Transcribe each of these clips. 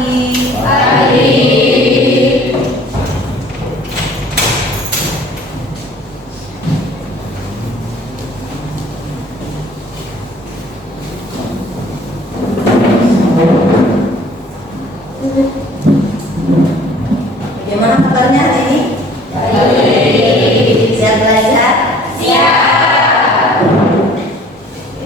pagi. Bagaimana kabarnya hari ini? Baik. Siap belajar? Siap.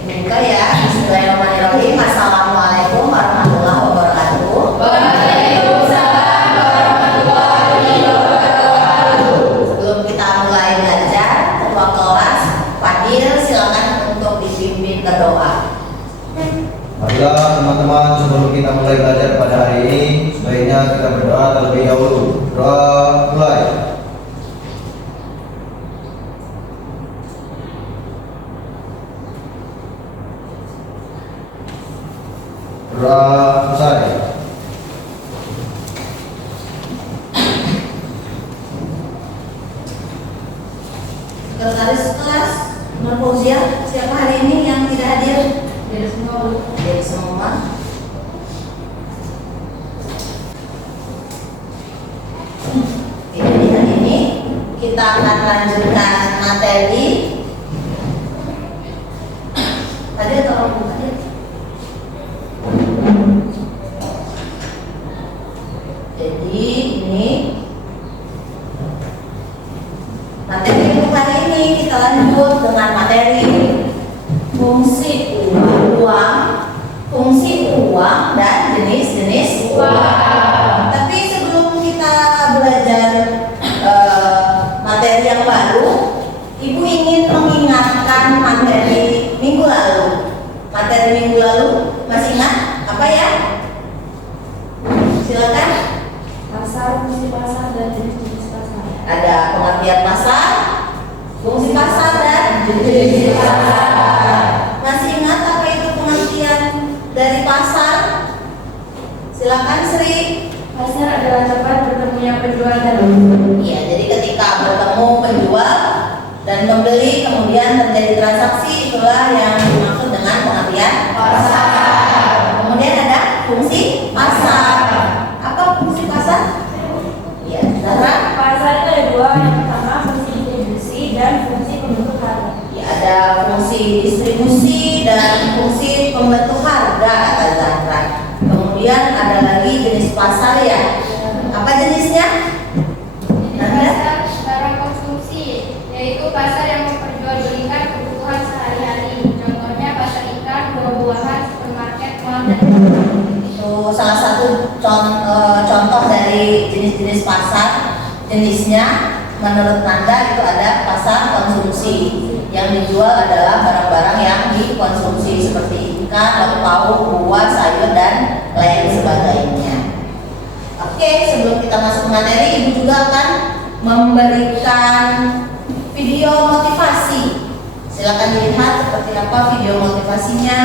Buka ya. Bismillahirrahmanirrahim. Assalamualaikum warahmatullahi wabarakatuh. Waalaikumsalam warahmatullahi wabarakatuh. Sebelum kita mulai belajar, ketua kelas Fadil silakan untuk dipimpin ke doa. Marilah teman-teman, sebelum kita mulai belajar pada hari ini, sebaiknya kita berdoa terlebih dahulu. Doa mulai. Doa selesai. Sekretaris kelas Nur Fauzia, siapa hari ini yang tidak hadir? Dari semua, Bu. Dari semua. Jadi hari ini kita akan lanjutkan materi. Hadir atau belum hadir? Jadi ini materi untuk hari ini kita lanjut dengan materi fungsi uang dan jenis-jenis uang. Tapi sebelum kita belajar materi yang baru, Ibu ingin mengingatkan materi minggu lalu. Materi minggu lalu masih ingat apa ya? Silakan. Pasar, fungsi pasar, dan jenis-jenis pasar. Ada pengertian pasar, fungsi pasar, dan jenis-jenis pasar. Masih ingat apa itu pengertian dari pasar? Silakan Sri. Pasar adalah tempat bertemunya penjual dan pembeli. Iya, jadi ketika bertemu penjual dan pembeli kemudian terjadi transaksi, itulah yang dimaksud dengan pengertian pasar. Kemudian ada fungsi pasar. Apa fungsi pasar? Iya, Zahra. Pasar itu ada dua, yang pertama fungsi distribusi dan fungsi pembentuk harga. Ya, ada fungsi distribusi dan fungsi pembentuk harga kata Zahra. Kemudian ada lagi jenis pasar ya. Apa jenisnya? Pasar barang konsumsi, yaitu pasar yang memperjualbelikan kebutuhan sehari-hari. Contohnya pasar ikan, buah-buahan, supermarket, mal, dan Itu salah satu contoh dari jenis-jenis pasar. Jenisnya menurut Nanda itu ada pasar konsumsi. Yang dijual adalah barang-barang yang dikonsumsi seperti ikan, lauk pauk, buah, sayur, dan lain sebagainya. Oke, sebelum kita masuk ke materi, Ibu juga akan memberikan video motivasi. Silakan dilihat seperti apa video motivasinya.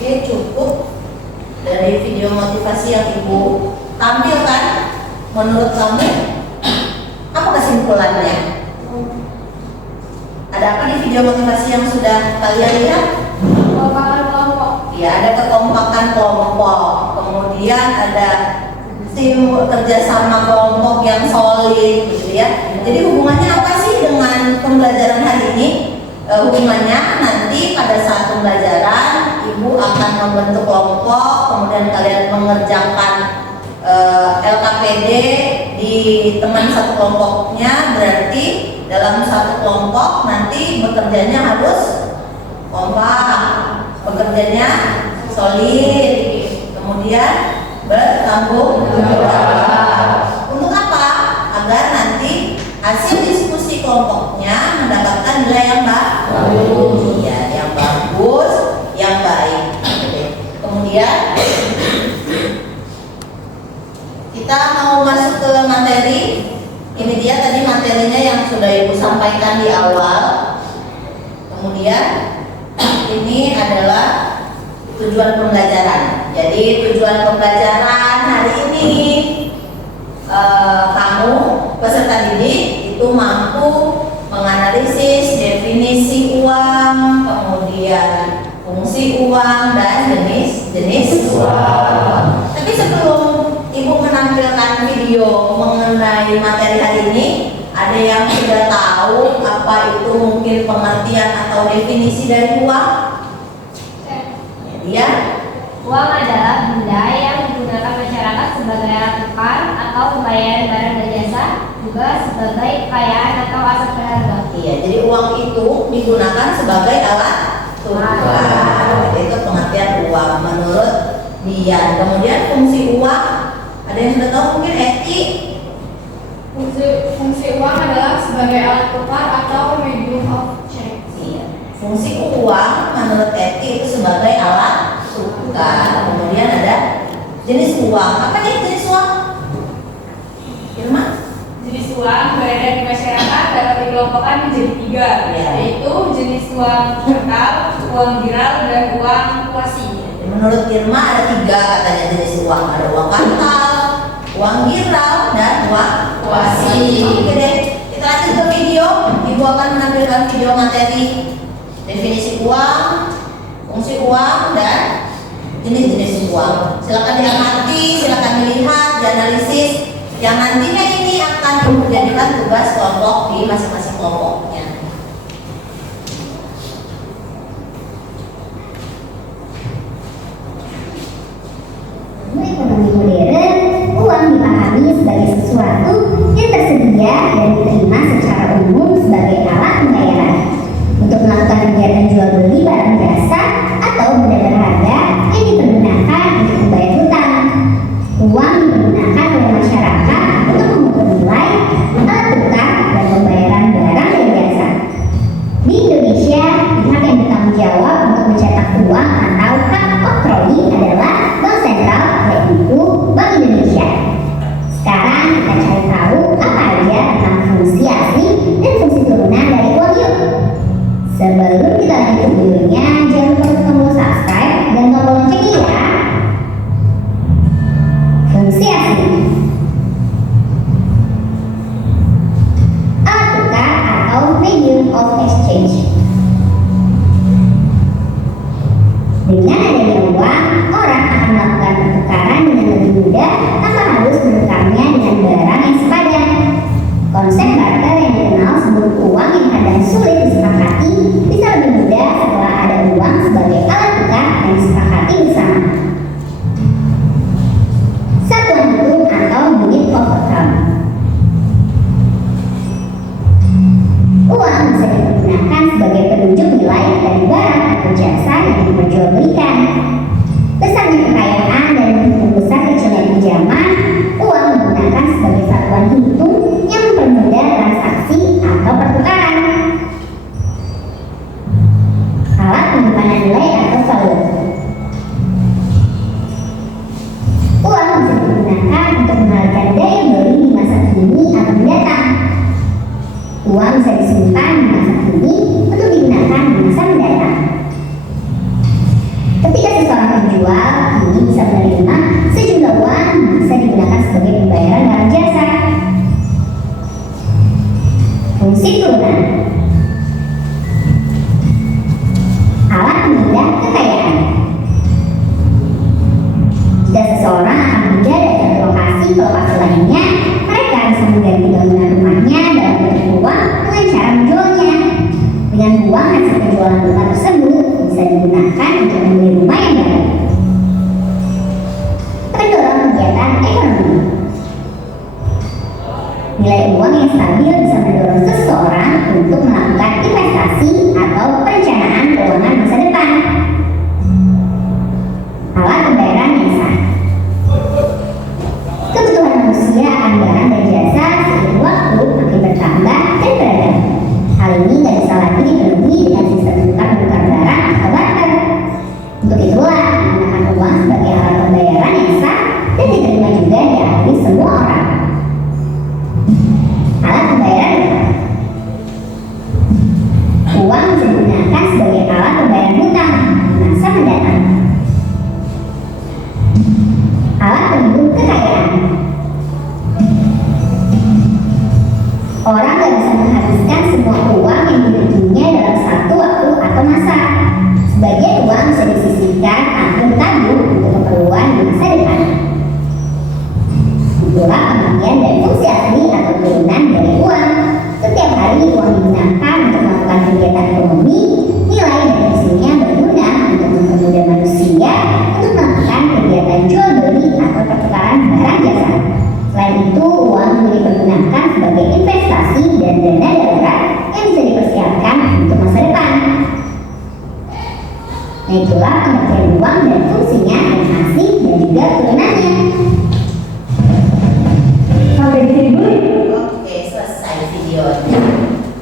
Oke, cukup dari video motivasi yang Ibu tampilkan. Menurut kamu apa kesimpulannya? Ada apa di video motivasi yang sudah kalian lihat? Kekompakan kelompok. Ya, ada kekompakan kelompok, kemudian ada tim kerjasama kelompok yang solid, gitu ya. Jadi hubungannya apa sih dengan pembelajaran hari ini? Hubungannya nanti pada saat pembelajaran, ibu akan membentuk kelompok, kemudian kalian mengerjakan LKPD di teman satu kelompoknya, berarti dalam satu kelompok nanti bekerjanya harus kompak, bekerjanya solid, kemudian bertanggung jawab. Untuk apa? Agar nanti hasil diskusi kelompoknya mendapatkan nilai yang bagus, ya, yang bagus, yang baik. Kemudian kita mau masuk ke materi. Ini dia tadi materinya yang sudah ibu sampaikan di awal. Kemudian ini adalah tujuan pembelajaran. Jadi tujuan pembelajaran hari ini kamu peserta didik itu mampu menganalisis definisi uang, kemudian fungsi uang dan jenis uang. Tapi sebelum ibu menampilkan video mengenai materi hari ini, ada yang sudah tahu apa itu mungkin pengertian atau definisi dari uang? Ya, Uang adalah benda yang digunakan masyarakat sebagai alat tukar atau pembayaran barang dan jasa, juga sebagai kekayaan atau aset berharga. iya. Jadi uang itu digunakan sebagai alat tukar. Itu pengertian uang menurut Dian. Kemudian fungsi uang, ada yang sudah tahu mungkin Eti? Fungsi uang adalah sebagai alat tukar atau medium of change. Iya. Fungsi uang menurut Eti itu sebagai alat tukar. Kemudian ada jenis uang. Apa nih jenis uang? Irma? Jenis uang beredar di masyarakat dapat dikelompokkan menjadi 3, Ya. yaitu jenis uang kertal, uang viral, dan uang kuasi. Menurut Irma ada 3 katanya jenis uang. Ada uang kantal, uang giral, dan uang kuasi. Oke deh, kita lanjut ke video. Ibu akan menampilkan video materi definisi uang, fungsi uang, dan jenis-jenis uang. Silakan diamati, silakan dilihat, dianalisis. Yang nantinya ini akan menjadikan tugas kelompok di masing-masing kelompoknya. Dalam ekonomi modern, uang dipahami sebagai sesuatu yang tersedia dan diterima secara umum sebagai alat pembayaran untuk melakukan kegiatan jual beli barang jasa atau benda berharga yang dipergunakan untuk membayar hutang. Uang digunakan oleh masyarakat untuk mengukur nilai, alat tukar, dan pembayaran barang dan jasa. Di Indonesia, pihak yang bertanggung jawab untuk mencetak uang atau hak oktroyi adalah Bank Sentral, yaitu Bank Indonesia. Sekarang kita cari tahu apa aja tentang fungsi asli dan fungsi turunan dari uang yuk. Sebelum kita lanjut ke videonya, jangan lupa untuk tombol subscribe dan tombol loncengnya ya. Fungsi asli. Alat tukar atau medium of exchange. Dengan adanya uang, orang akan melakukan pertukaran dengan lebih mudah tanpa harus menukarnya dengan barang yang sepadan. Konsep barter yang dikenal sebagai uang yang kadang sulit disepakati bisa lebih mudah setelah ada uang sebagai alat tukar yang disepakati bersama. Satuan hitung atau unit of account. Uang bisa digunakan sebagai penunjuk nilai dari barang atau jasa yang diperjualbelikan. digunakan untuk membeli rumah yang baru. Pendorong kegiatan ekonomi. Nilai uang yang stabil bisa mendorong seseorang untuk melakukan investasi atau perencanaan keuangan masa depan. Alat pembayaran yang sah. Kebutuhan manusia akan barang dan jasa seiring waktu makin bertambah dan beragam. Hal ini tidak bisa lagi dipenuhi dengan sistem tukar-menukar barang atau barter. Untuk itulah, menggunakan uang sebagai alat pembayaran yang sah dan diterima juga diakui semua orang. Alat pembayaran hutang. Uang bisa digunakan sebagai alat pembayaran hutang di masa mendatang. Alat penimbun kekayaan. Orang tidak bisa menghabiskan semua uang yang dimilikinya dalam satu waktu atau masa. Sebagian uang bisa disisihkan atau ditabung untuk keperluan di masa depan. Itulah pembagian dari fungsi asli atau turunan dari uang. Setiap hari uang digunakan untuk melakukan kegiatan ekonomi. Nilai dan fungsinya berguna untuk mempermudah manusia untuk melakukan kegiatan jual beli atau pertukaran barang jasa. Selain itu, uang juga dipergunakan sebagai investasi dan dana darurat yang bisa dipersiapkan untuk masa depan. Nah, itulah pengertian uang dan fungsinya yang asli dan juga turunannya. Sampai di sini dulu. Oke, selesai videonya.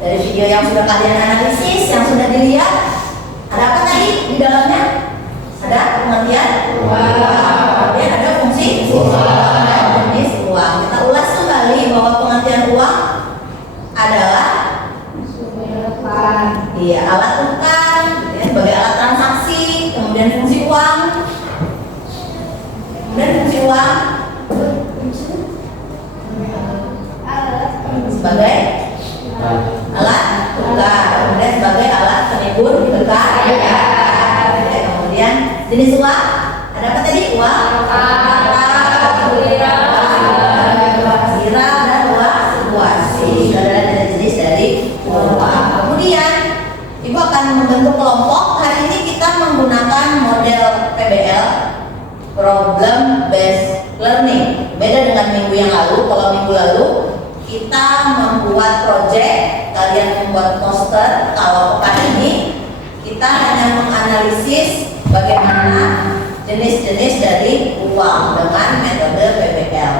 Dari video yang sudah kalian analisis, yang sudah dilihat, ada apa tadi di dalamnya? Ada pengertian uang, kemudian ada fungsi uang, jenis uang. Kita ulas kembali bahwa pengertian uang adalah alat tukar, ya, sebagai alat transaksi. Kemudian fungsi uang, sebagai alat tukar, kemudian sebagai alat penimbun kekayaan. Kemudian jenis uang, ada apa tadi? Uang sirah dan uang situasi. Adalah jenis dari uang. Kemudian Ibu akan membentuk kelompok. Hari ini kita menggunakan model PBL, Problem Based Learning. Beda dengan minggu yang lalu. Kalau minggu lalu kita membuat project, kalian membuat poster. Kalau pekan ini kita hanya menganalisis bagaimana jenis-jenis dari uang dengan metode PBL.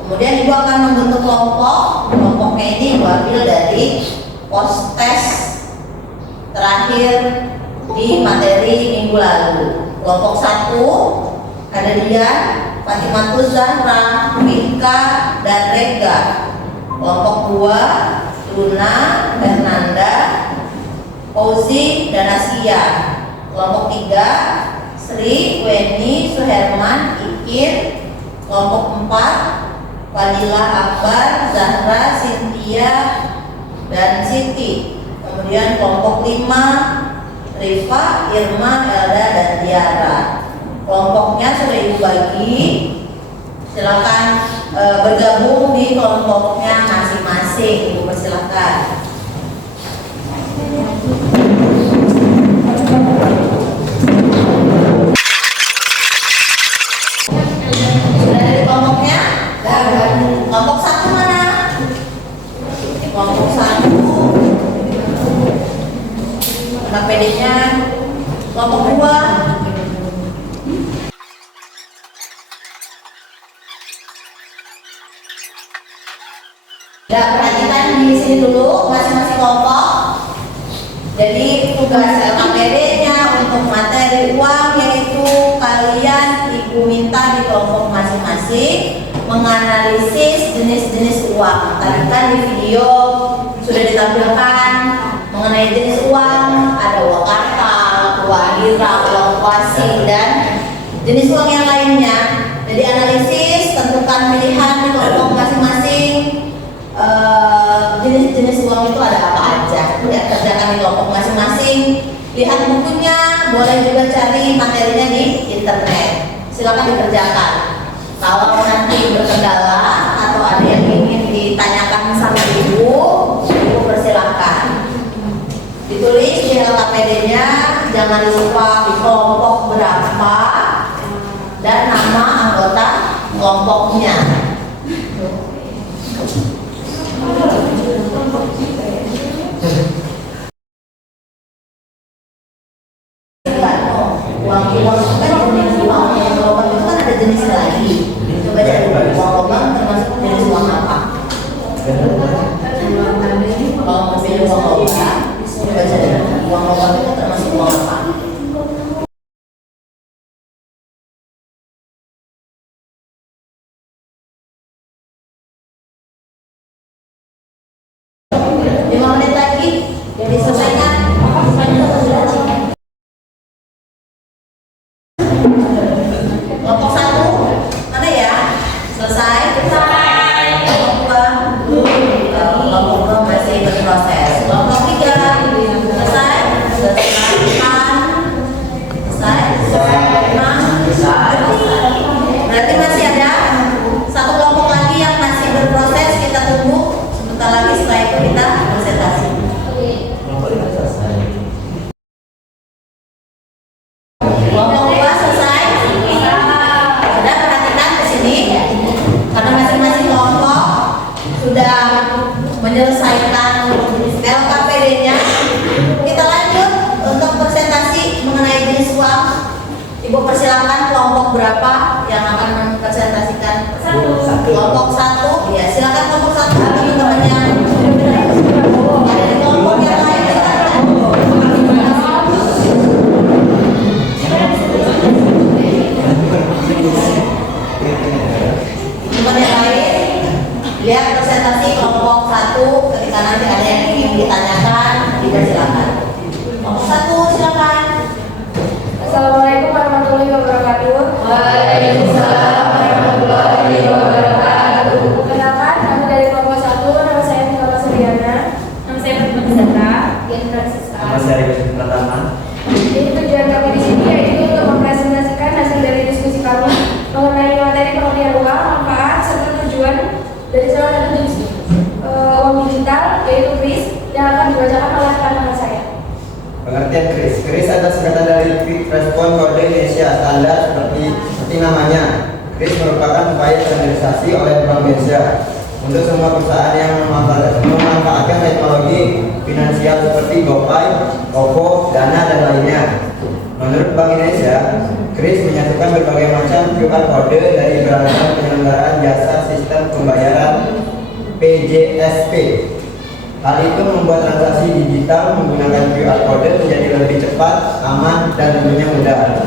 Kemudian Ibu akan membentuk kelompok. Kelompoknya ini Ibu ambil dari post test terakhir di materi minggu lalu. Kelompok 1 ada Dian, Fatimatus Zahra, Mika, dan Rega. Kelompok 2 Luna, Fernanda, Fauzi, dan Asia. Kelompok 3 Sri, Weni, Suherman, Ikin. Kelompok 4 Fadila, Akbar, Zahra, Cynthia, dan Siti. Kemudian kelompok 5 Rifa, Irma, Elda, dan Tiara. Kelompoknya sudah Ibu bagi. Silakan bergabung di kelompoknya masing-masing. Ibu persilakan. Sudah dari kelompoknya? Kelompok 1 mana? Kelompok 1 PD-nya. Kelompok 2 ya, perhatikan di sini dulu masing-masing kelompok. Jadi tugas LKPD-nya untuk materi uang yaitu kalian Ibu minta di kelompok masing-masing menganalisis jenis-jenis uang. Tadi kan di video sudah ditampilkan mengenai jenis uang, ada uang kartal, uang lira, uang kuasi, dan jenis uang yang lainnya. Jadi analisis, tentukan pilihan di kelompok masing-masing. Jenis-jenis uang itu ada apa aja, ya, kerjakan di kelompok masing-masing. Lihat bukunya, boleh juga cari materinya di internet. Silakan dikerjakan. Kalau nanti berkendala atau ada yang ingin ditanyakan sama Ibu persilahkan. Ditulis di LKPD-nya jangan lupa di kelompok berapa dan nama anggota kelompoknya. Uang itu kan jenis uang logam itu kan ada jenis lagi. Coba cari uang logam termasuk jenis uang apa? Kalau mau pilih uang logam, coba cari uang logam itu termasuk uang apa? Diselesaikan. Kelompok 1 mana ya? Selesai? Selesai. Kelompok 2 masih berproses. Kelompok 3 selesai? Selesai. Berarti masih ada satu kelompok lagi yang masih berproses. Kita tunggu sebentar lagi, setelah itu kita presentasi. Kelompok 2 selesai? Sudah, perhatikan ke sini. Karena masing-masing kelompok sudah menyelesaikan LKPD-nya. Kita lanjut untuk presentasi mengenai jenis uang. Ibu persilakan kelompok berapa yang akan mempresentasikan? Kelompok 1. Ya, silakan kelompok 1 teman-temannya. Ada di kelompok yang lain. Teman yang lain, lihat presentasi kelompok 1. Ketika nanti ada yang ingin ditanyakan, dipersilakan. Kelompok 1 silakan. Assalamualaikum warahmatullahi wabarakatuh. Waalaikumsalam warahmatullahi wabarakatuh. Perkenalkan, kami dari kelompok 1. Nama saya Nikola Suryana. Nama saya Fatima Zahra. Dian Francisca. Nama saya Rifki Pratama. Jadi tujuan kami di sini yaitu untuk mempresentasikan hasil dari diskusi kami mengenai materi pengertian uang, manfaat, serta tujuan dari salah satu jenis uang digital, yaitu KRIS, yang akan dibacakan oleh rekan saya. Pengertian KRIS. KRIS adalah singkatan dari Quick Response Code Indonesia standar seperti namanya. KRIS merupakan upaya standarisasi oleh Bank Indonesia untuk semua perusahaan yang memanfaatkan teknologi finansial seperti GoPay, OVO, Dana, dan lainnya. Menurut Bank Indonesia, KRIS menyatukan berbagai macam QR kode dari beragam penyelenggaraan jasa sistem pembayaran PJSP. Hal itu membuat transaksi digital menggunakan QR kode menjadi lebih cepat, aman, dan tentunya mudah.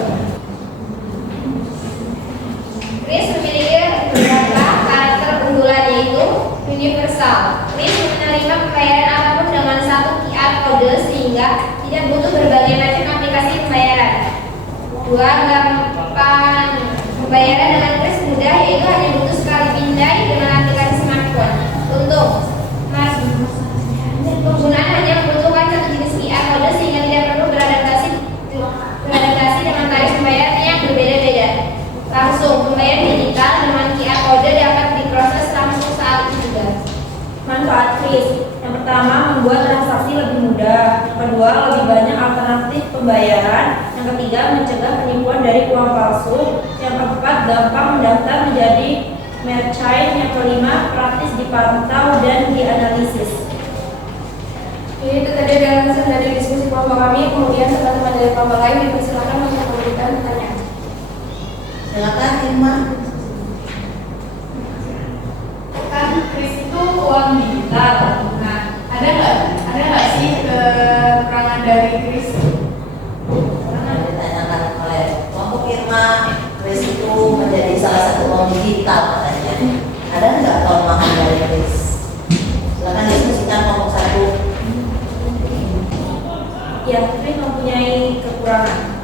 KRIS memiliki beberapa karakter unggulan, yaitu universal. KRIS menerima pembayaran apapun dengan satu QR kode sehingga tidak butuh berbagai macam aplikasi pembayaran. 2. Gampang. Pembayaran dengan KRIS mudah, yaitu hanya butuh sekali pindai dengan aplikasi smartphone. Untuk penggunaan hanya membutuhkan satu jenis QR kode sehingga tidak perlu beradaptasi dengan tarif pembayaran yang berbeda-beda. Langsung, pembayaran digital dengan QR kode dapat diproses langsung saat itu juga. Manfaat KRIS. Yang pertama, membuat transaksi lebih mudah. Yang kedua, lebih banyak alternatif pembayaran. Yang ketiga, mencegah penipuan dari uang palsu. Yang keempat, gampang mendaftar menjadi merchant. Yang kelima, praktis dipantau dan dianalisis. Jadi itu tadi adalah hasil dari diskusi kelompok kami. Kemudian teman-teman dari kelompok lain dipersilakan untuk memberikan pertanyaan. Silakan Irma. Kan KRIS itu uang digital. Nah, ada nggak sih kekurangan dari KRIS? Yang ditanyakan oleh kelompok Irma, KRIS itu menjadi salah satu uang digital katanya. Ada nggak kelemahan dari KRIS? Silakan diskusikan kelompok 1. Ya, KRIS mempunyai kekurangan.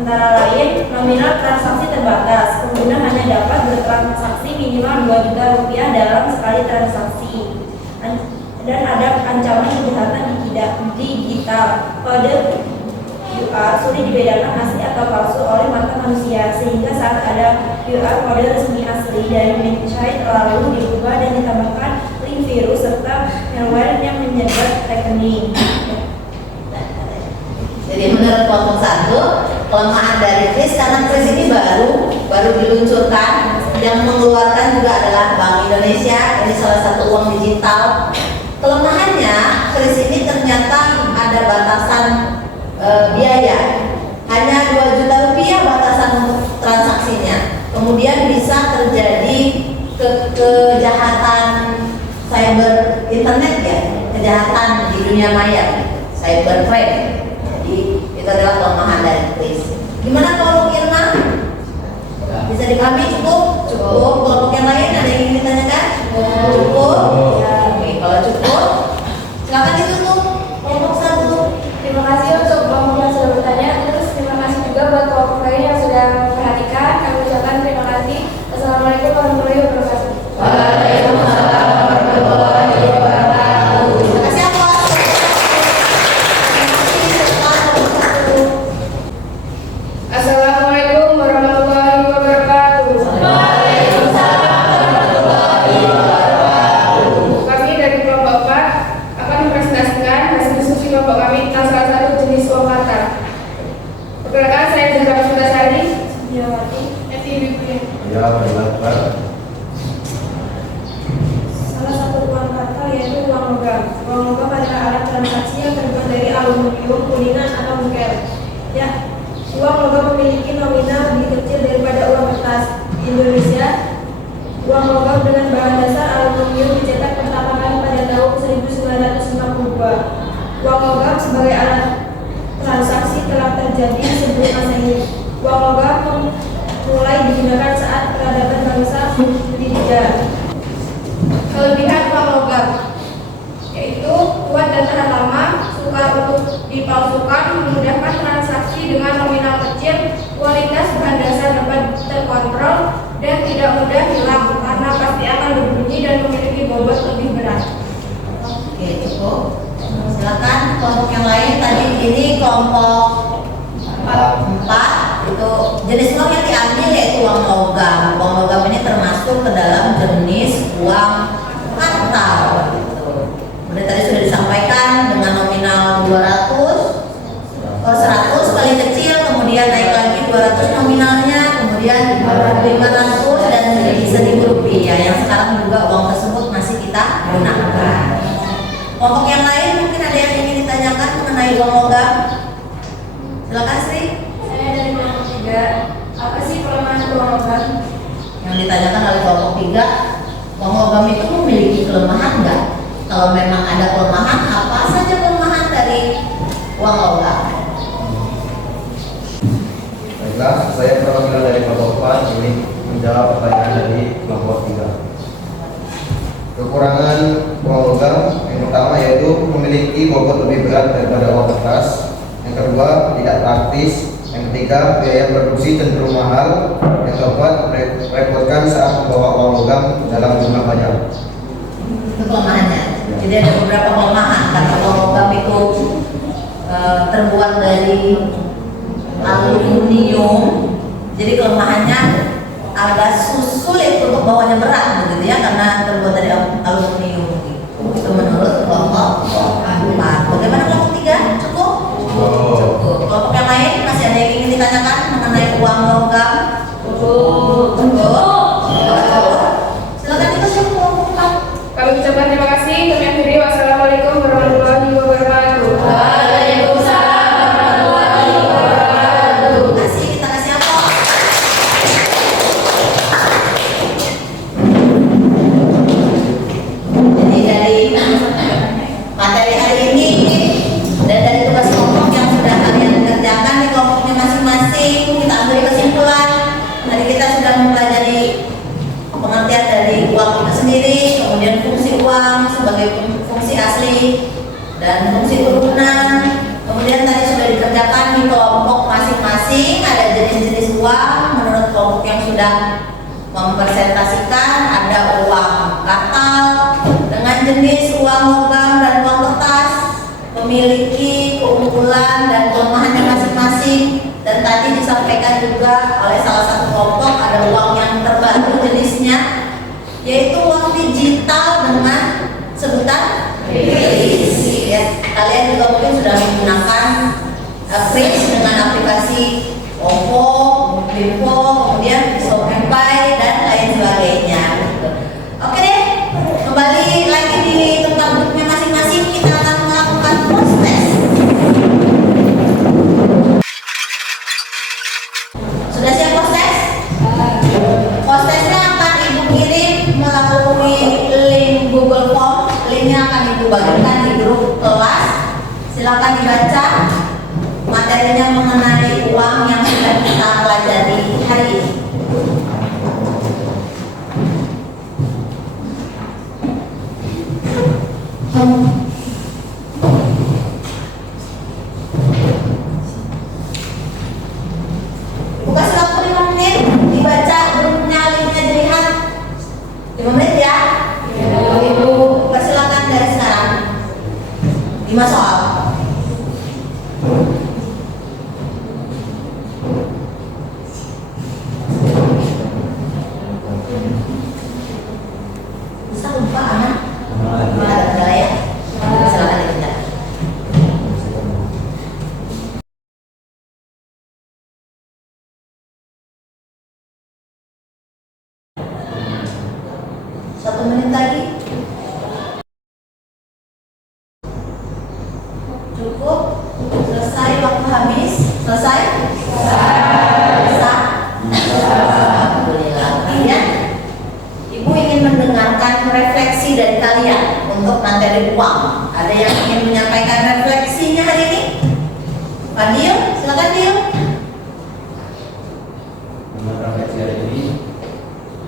Antara lain, nominal transaksi terbatas. Pengguna hanya dapat bertransaksi minimal 2 juta rupiah dalam sekali transaksi. Dan ada ancaman kejahatan digital. Kode QR sulit dibedakan asli atau palsu oleh mata manusia, sehingga saat ada QR kode resmi asli dari merchant lalu diubah dan ditambahkan link virus serta malware yang menyergap rekening. Jadi menurut kelompok 1, kelemahan dari kris karena kris ini baru diluncurkan, yang mengeluarkan juga adalah Bank Indonesia. Ini salah satu uang digital. Kelemahannya kris ini ternyata ada batasan biaya, hanya 2 juta rupiah batasan untuk transaksinya. Kemudian bisa terjadi kejahatan cyber internet ya, kejahatan di dunia maya, cyber crime. Jadi itu adalah kelemahan dari kris. Gimana kelompok Irma? Bisa dipahami? Cukup? Cukup. Kelompok yang lain ada yang ingin ditanyakan? Cukup? Oke, kalau cukup silakan ditutup kelompok 1. Terima kasih untuk kelompok yang sudah bertanya. Terus terima kasih juga buat kelompok lain yang sudah memperhatikan. Kami ucapkan terima kasih. Assalamualaikum warahmatullahi wabarakatuh. Waalaikumsalam warahmatullahi wabarakatuh. Terima kasih Apos. Assalamualaikum warahmatullahi wabarakatuh. Kami dari kelompok 4 akan mempresentasikan hasil diskusi kelompok kami tentang salah satu jenis uang kartal. Perkenalkan, saya Zahra Sutasari, Setiawati, Eti Bibrin. Ya, baiklah. Salah satu uang kartal yaitu uang logam. Uang logam adalah alat transaksi yang terbuat dari aluminium, kuningan, atau nikel. Ya, uang logam memiliki nominal lebih kecil daripada uang kertas. Di Indonesia, uang logam dengan bahan dasar aluminium dicetak pertama kali pada tahun 1952. Uang logam sebagai alat transaksi telah terjadi sebelum Masehi. Uang logam mulai digunakan saat peradaban bangsa Hindia. Kelebihan uang logam yaitu kuat dan tahan lama, sukar untuk dipalsukan, memudahkan transaksi dengan nominal kecil, kualitas bahan dasar dapat terkontrol, dan tidak mudah hilang karena pasti akan berbunyi dan memiliki bobot lebih berat. Oke, cukup. Silakan kelompok yang lain. Tadi ini kelompok 4 itu jenis uang yang diambil yaitu uang logam. Uang logam ini termasuk ke dalam jenis uang kartal. Kemudian tadi sudah disampaikan dengan nominal 200 per 100 paling kecil, kemudian naik lagi 200 nominalnya, kemudian 500 dan 1.000 rupiah yang sekarang juga uang tersebut masih kita gunakan. Kelompok yang lain mungkin ada yang ingin ditanyakan mengenai uang logam. Silakan Sri. Saya dari kelompok 3. Apa sih kelemahan uang logam? Yang ditanyakan oleh kelompok 3, uang logam itu memiliki kelemahan nggak? Kalau memang ada kelemahan, apa saja kelemahan dari uang logam? Baiklah, saya perwakilan dari kelompok 4 ini menjawab pertanyaan dari kelompok 3. Kekurangan uang logam yang pertama yaitu memiliki bobot lebih berat daripada uang kertas. Yang kedua, tidak praktis. Yang ketiga, biaya produksi cenderung mahal. Yang keempat, merepotkan saat membawa uang logam dalam jumlah banyak. Itu kelemahannya. Jadi ada beberapa kelemahan karena uang logam itu terbuat dari aluminium. Jadi kelemahannya agak sulit untuk bawanya berat begitu ya, karena terbuat dari aluminium. Itu menurut kelompok 4. Bagaimana kelompok 3? Cukup? Cukup. Kelompok yang lain masih ada yang ingin ditanyakan mengenai uang logam? Cukup. Silakan kita kelompok 4. Kami ucapkan terima kasih. Kami akhiri. Wassalamualaikum warahmatullahi wabarakatuh. Waalaikumsalam warahmatullahi wabarakatuh. Terima kasih. Kita kasih apa? Jadi dari materi hari ini dan dari tugas kelompok yang sudah kalian kerjakan di kelompoknya masing-masing, kita ambil kesimpulan. Tadi kita sudah mempelajari pengertian dari uang itu sendiri, kemudian fungsi uang sebagai fungsi asli dan fungsi turunan. Kemudian tadi sudah dikerjakan di kelompok masing-masing, ada jenis-jenis uang menurut kelompok yang sudah mempresentasikan. Ada uang kartal dengan jenis uang logam dan uang kertas, memiliki keunggulan dan kelemahannya masing-masing. Dan tadi disampaikan juga oleh salah satu kelompok ada uang yang terbaru jenisnya, yaitu uang digital dengan sebutan kris. Ya, kalian juga mungkin sudah menggunakan Kris dengan aplikasi OVO, Vivo, kemudian Shopify dan lain sebagainya. Oke deh, kembali lagi di tempat duduknya masing-masing, kita akan melakukan proses. Sudah siap proses? Prosesnya akan Ibu kirim melalui link Google Form. Linknya akan Ibu bagikan di grup kelas. Silakan dibaca materinya mengenai uang yang sudah kita pelajari hari ini. Buka waktu 5 menit, dibaca grupnya, linknya dilihat 5 menit ya. Ibu persilakan dari sekarang 5 soal. Bisa lupa anak? Ada ya? Silakan dibaca. Satu menit lagi. Cukup? Selesai waktu habis? Selesai? Bisa? Alhamdulillah. Kemudian Ibu ingin mendengarkan refleksi dari kalian untuk materi uang. Ada yang ingin menyampaikan refleksinya hari ini? Fadil, silakan Dil. Dengan refleksi hari ini,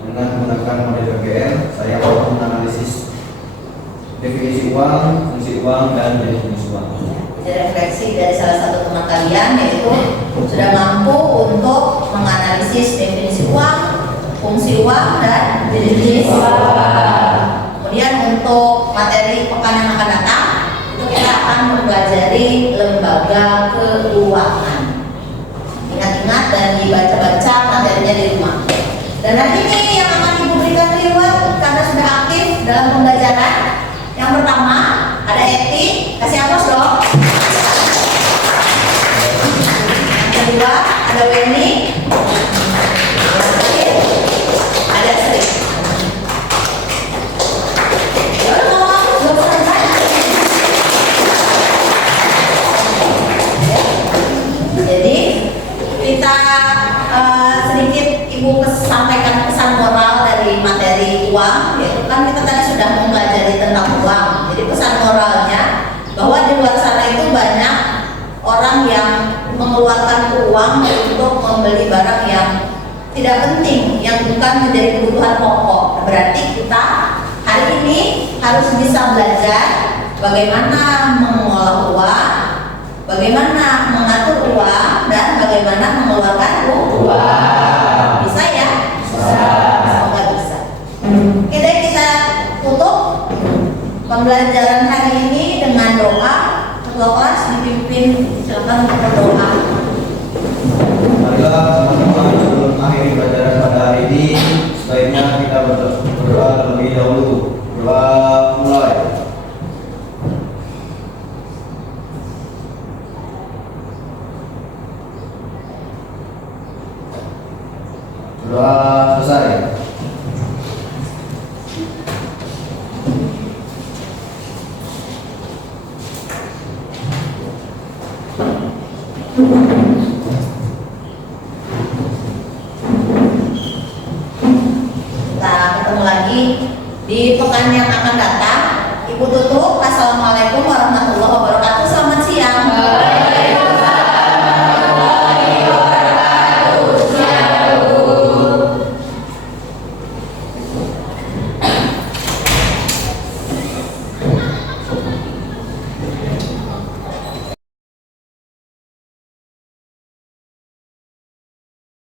dengan menggunakan model PBL, saya mampu menganalisis definisi uang, fungsi uang, dan jenis uang. Jadi refleksi dari salah satu teman kalian yaitu sudah mampu untuk menganalisis definisi uang, fungsi uang, dan jenis uang. Kemudian untuk materi pekan yang akan datang itu kita akan mempelajari lembaga keuangan. Ingat-ingat dan dibaca-baca materinya di rumah. Dan hari ini yang akan Ibu berikan reward karena sudah aktif dalam pembelajaran. Yang pertama ada Eti, kasih aplaus dong. Yang kedua ada Weni, yang terakhir ada Sri. Ya udah kalau aku belum selesai. Jadi kita sedikit Ibu sampaikan pesan moral dari materi uang, yaitu kan kita tadi sudah mempelajari tentang uang. Jadi pesan moralnya bahwa di luar sana itu banyak orang yang mengeluarkan uang untuk membeli barang yang tidak penting, yang bukan menjadi kebutuhan pokok. Berarti kita hari ini harus bisa belajar bagaimana mengolah uang, bagaimana mengatur uang, dan bagaimana mengeluarkan uang. Bisa ya? Bisa. Semoga bisa. Oke deh, kita tutup pembelajaran hari ini dengan doa. Ketua kelas dipimpin, silakan untuk berdoa. Marilah teman-teman sebelum akhir pelajaran pada hari ini, sebaiknya kita berdoa terlebih dahulu. Doa mulai. Doa selesai. Kita ketemu lagi di pekan yang akan datang. Ibu tutup